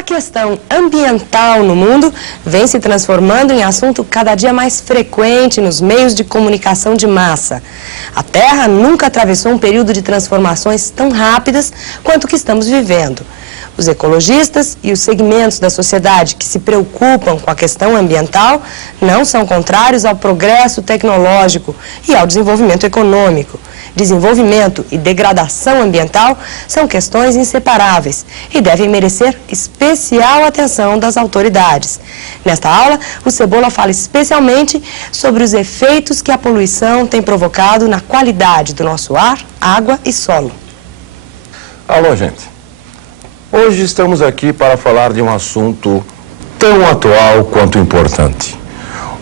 A questão ambiental no mundo vem se transformando em assunto cada dia mais frequente nos meios de comunicação de massa. A Terra nunca atravessou um período de transformações tão rápidas quanto o que estamos vivendo. Os ecologistas e os segmentos da sociedade que se preocupam com a questão ambiental não são contrários ao progresso tecnológico e ao desenvolvimento econômico. Desenvolvimento e degradação ambiental são questões inseparáveis e devem merecer especial atenção das autoridades. Nesta aula, o Cebola fala especialmente sobre os efeitos que a poluição tem provocado na qualidade do nosso ar, água e solo. Alô, gente. Hoje estamos aqui para falar de um assunto tão atual quanto importante.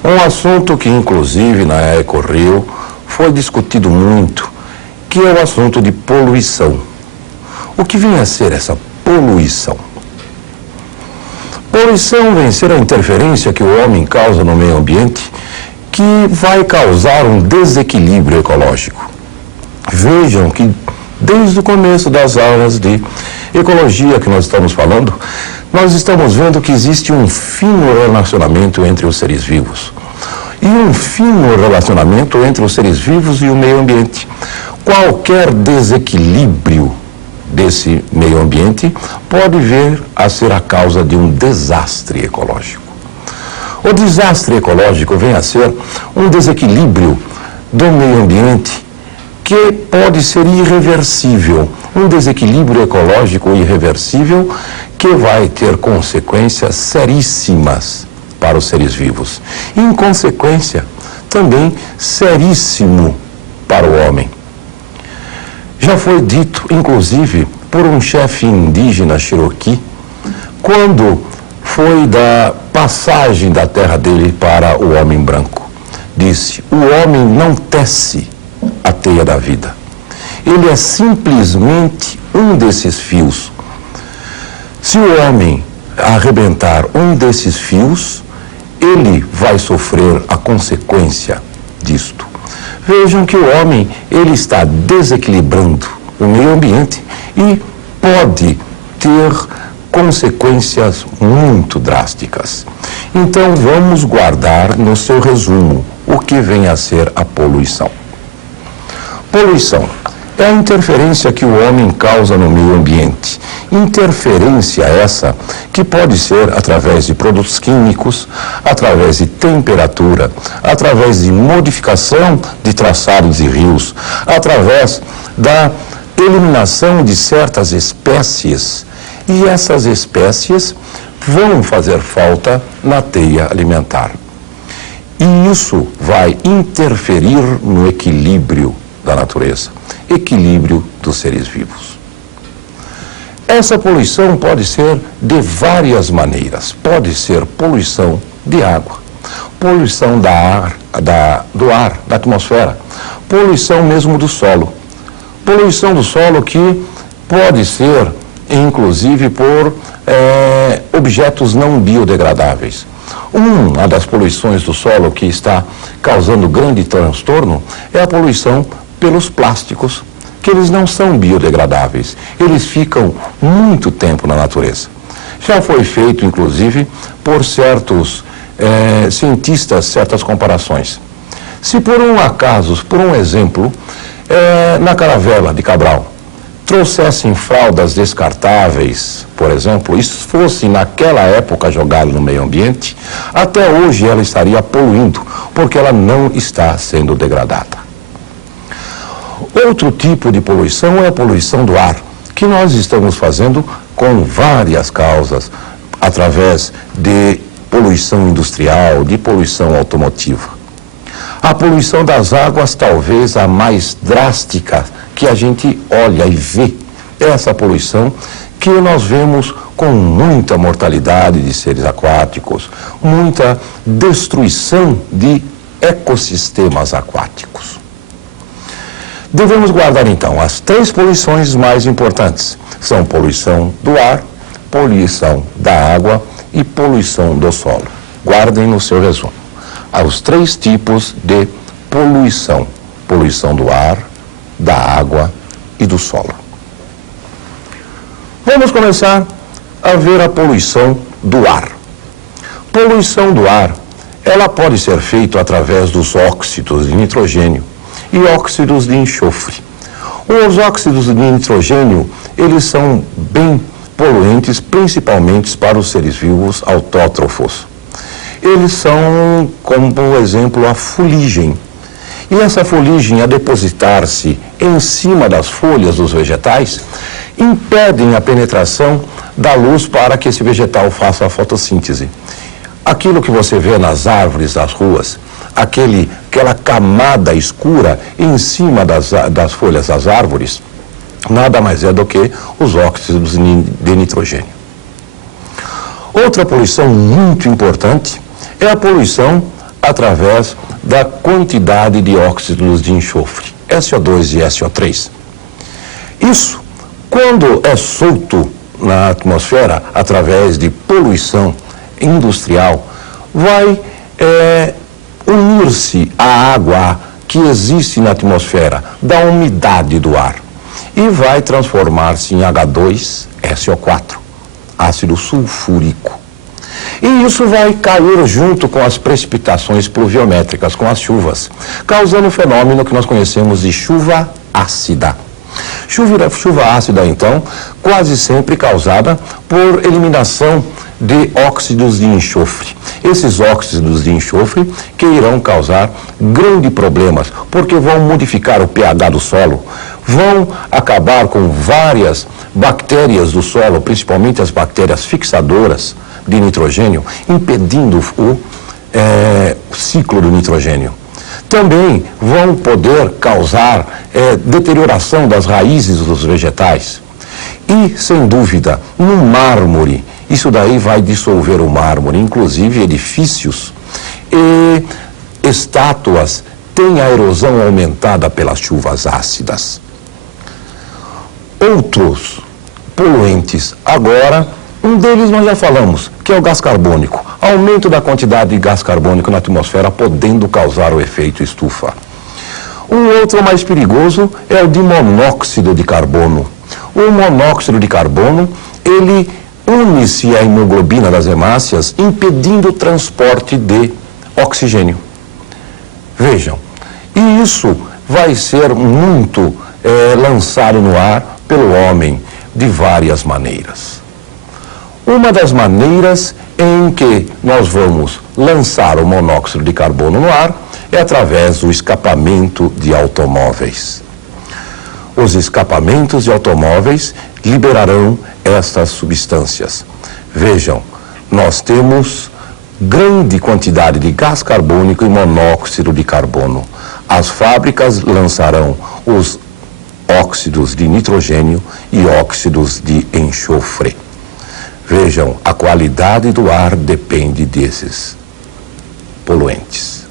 Um assunto que, inclusive, na EcoRio foi discutido muito, que é o assunto de poluição. O que vem a ser essa poluição? Poluição vem a ser a interferência que o homem causa no meio ambiente, que vai causar um desequilíbrio ecológico. Vejam que desde o começo das aulas de ecologia que nós estamos falando, nós estamos vendo que existe um fino relacionamento entre os seres vivos. E um fino relacionamento entre os seres vivos e o meio ambiente. Qualquer desequilíbrio desse meio ambiente pode vir a ser a causa de um desastre ecológico. O desastre ecológico vem a ser um desequilíbrio do meio ambiente que pode ser irreversível, um desequilíbrio ecológico irreversível que vai ter consequências seríssimas para os seres vivos. E, em consequência, também seríssimo para o homem. Já foi dito, inclusive, por um chefe indígena Cherokee, quando foi da passagem da terra dele para o homem branco. Disse: o homem não tece a teia da vida. Ele é simplesmente um desses fios. Se o homem arrebentar um desses fios, ele vai sofrer a consequência disto. Vejam que o homem, ele está desequilibrando o meio ambiente e pode ter consequências muito drásticas. Então, vamos guardar no seu resumo o que vem a ser a poluição. Poluição é a interferência que o homem causa no meio ambiente. Interferência essa que pode ser através de produtos químicos, através de temperatura, através de modificação de traçados de rios, através da eliminação de certas espécies. E essas espécies vão fazer falta na teia alimentar. E isso vai interferir no equilíbrio da natureza, equilíbrio dos seres vivos. Essa poluição pode ser de várias maneiras. Pode ser poluição de água, poluição do ar, da atmosfera, poluição mesmo do solo. Poluição do solo que pode ser, inclusive, por objetos não biodegradáveis. Uma das poluições do solo que está causando grande transtorno é a poluição pelos plásticos, que eles não são biodegradáveis. Eles ficam muito tempo na natureza. Já foi feito, inclusive, por certos cientistas, certas comparações. Se por um acaso, por um exemplo, na caravela de Cabral, trouxessem fraldas descartáveis, por exemplo, e fosse naquela época jogado no meio ambiente, até hoje ela estaria poluindo, porque ela não está sendo degradada. Outro tipo de poluição é a poluição do ar, que nós estamos fazendo com várias causas, através de poluição industrial, de poluição automotiva. A poluição das águas, talvez a mais drástica que a gente olha e vê, é essa poluição que nós vemos com muita mortalidade de seres aquáticos, muita destruição de ecossistemas aquáticos. Devemos guardar, então, as 3 poluições mais importantes. São poluição do ar, poluição da água e poluição do solo. Guardem no seu resumo. Há os 3 tipos de poluição. Poluição do ar, da água e do solo. Vamos começar haver a poluição do ar. Poluição do ar, ela pode ser feita através dos óxidos de nitrogênio e óxidos de enxofre. Os óxidos de nitrogênio, eles são bem poluentes, principalmente para os seres vivos autótrofos. Eles são, como por exemplo, a fuligem. E essa fuligem, a depositar-se em cima das folhas dos vegetais, impedem a penetração da luz para que esse vegetal faça a fotossíntese. Aquilo que você vê nas árvores das ruas, aquela camada escura em cima das folhas das árvores, nada mais é do que os óxidos de nitrogênio. Outra poluição muito importante é a poluição através da quantidade de óxidos de enxofre, SO2 e SO3. Isso, quando é solto na atmosfera através de poluição industrial, vai unir-se à água que existe na atmosfera, da umidade do ar, e vai transformar-se em H2SO4, ácido sulfúrico. E isso vai cair junto com as precipitações pluviométricas, com as chuvas, causando um fenômeno que nós conhecemos de chuva ácida. Chuva ácida, então, quase sempre causada por eliminação de óxidos de enxofre. Esses óxidos de enxofre que irão causar grandes problemas, porque vão modificar o pH do solo, vão acabar com várias bactérias do solo, principalmente as bactérias fixadoras de nitrogênio, impedindo o ciclo do nitrogênio. Também vão poder causar deterioração das raízes dos vegetais. E, sem dúvida, no mármore, isso daí vai dissolver o mármore, inclusive edifícios e estátuas têm a erosão aumentada pelas chuvas ácidas. Outros poluentes, agora, um deles nós já falamos, que é o gás carbônico. Aumento da quantidade de gás carbônico na atmosfera, podendo causar o efeito estufa. Um outro mais perigoso é o de monóxido de carbono. O monóxido de carbono, ele une-se à hemoglobina das hemácias, impedindo o transporte de oxigênio. Vejam, e isso vai ser muito lançado no ar pelo homem de várias maneiras. Uma das maneiras em que nós vamos lançar o monóxido de carbono no ar é através do escapamento de automóveis. Os escapamentos de automóveis liberarão estas substâncias. Vejam, nós temos grande quantidade de gás carbônico e monóxido de carbono. As fábricas lançarão os óxidos de nitrogênio e óxidos de enxofre. Vejam, a qualidade do ar depende desses poluentes.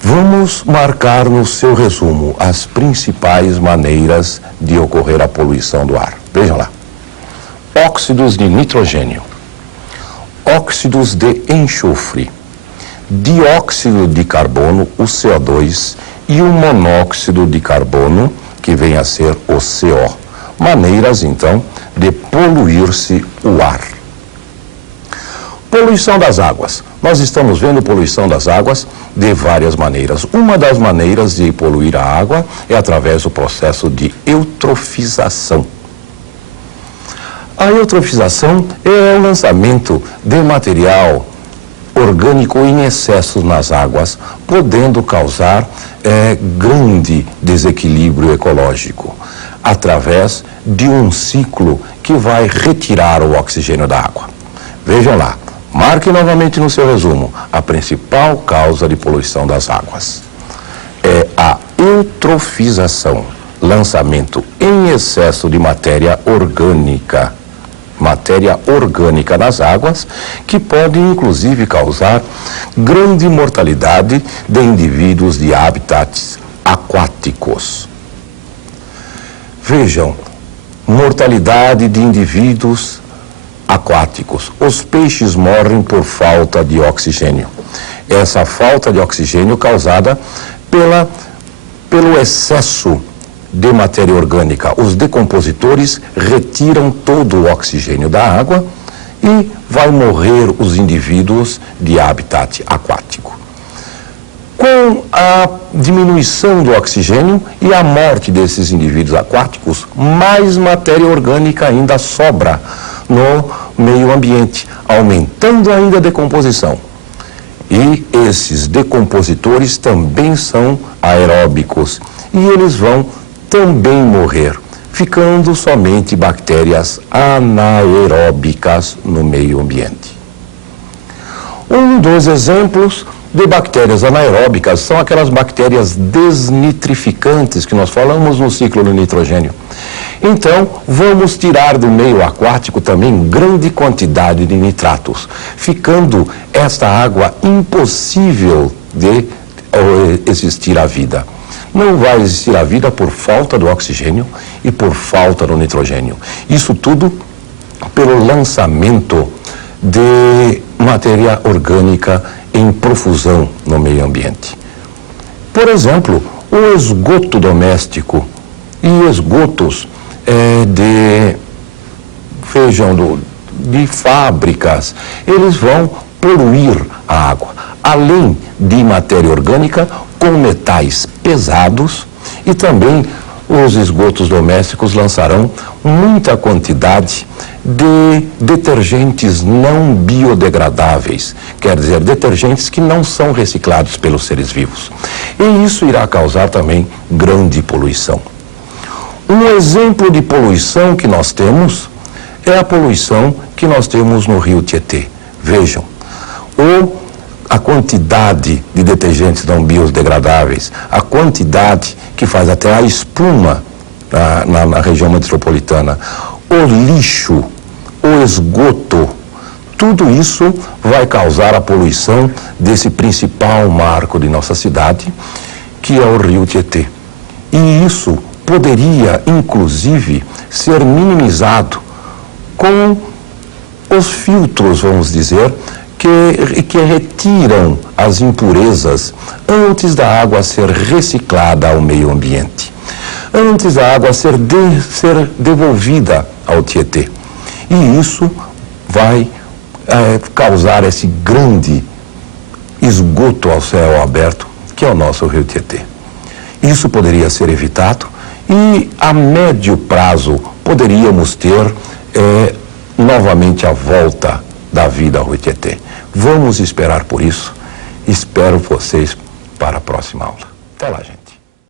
Vamos marcar no seu resumo as principais maneiras de ocorrer a poluição do ar. Vejam lá. Óxidos de nitrogênio, óxidos de enxofre, dióxido de carbono, o CO2, e o monóxido de carbono, que vem a ser o CO. Maneiras, então, de poluir-se o ar. Poluição das águas. Nós estamos vendo poluição das águas de várias maneiras. Uma das maneiras de poluir a água é através do processo de eutrofização. A eutrofização é o lançamento de material orgânico em excesso nas águas, podendo causar grande desequilíbrio ecológico, através de um ciclo que vai retirar o oxigênio da água. Vejam lá, marque novamente no seu resumo, a principal causa de poluição das águas é a eutrofização, lançamento em excesso de matéria orgânica nas águas, que pode inclusive causar grande mortalidade de indivíduos de habitats aquáticos. Vejam, mortalidade de indivíduos aquáticos. Os peixes morrem por falta de oxigênio. Essa falta de oxigênio causada pelo excesso de matéria orgânica, os decompositores retiram todo o oxigênio da água e vai morrer os indivíduos de habitat aquático. Com a diminuição do oxigênio e a morte desses indivíduos aquáticos, mais matéria orgânica ainda sobra no meio ambiente, aumentando ainda a decomposição. E esses decompositores também são aeróbicos e eles vão também morrer, ficando somente bactérias anaeróbicas no meio ambiente. Um dos exemplos de bactérias anaeróbicas são aquelas bactérias desnitrificantes que nós falamos no ciclo do nitrogênio. Então, vamos tirar do meio aquático também grande quantidade de nitratos, ficando esta água impossível de existir a vida. Não vai existir a vida por falta do oxigênio e por falta do nitrogênio. Isso tudo pelo lançamento de matéria orgânica em profusão no meio ambiente. Por exemplo, o esgoto doméstico e esgotos de fábricas, eles vão poluir a água, além de matéria orgânica com metais pesados, e também os esgotos domésticos lançarão muita quantidade de detergentes não biodegradáveis, quer dizer, detergentes que não são reciclados pelos seres vivos. E isso irá causar também grande poluição. Um exemplo de poluição que nós temos é a poluição que nós temos no rio Tietê. Vejam, a quantidade de detergentes não biodegradáveis, a quantidade que faz até a espuma na região metropolitana, o lixo, o esgoto, tudo isso vai causar a poluição desse principal marco de nossa cidade, que é o rio Tietê. E isso poderia, inclusive, ser minimizado com os filtros, vamos dizer, que retiram as impurezas antes da água ser reciclada ao meio ambiente, antes da água ser devolvida ao Tietê. E isso vai causar esse grande esgoto ao céu aberto, que é o nosso rio Tietê. Isso poderia ser evitado e, a médio prazo, poderíamos ter novamente a volta da vida ao rio Tietê. Vamos esperar por isso. Espero vocês para a próxima aula. Até lá, gente.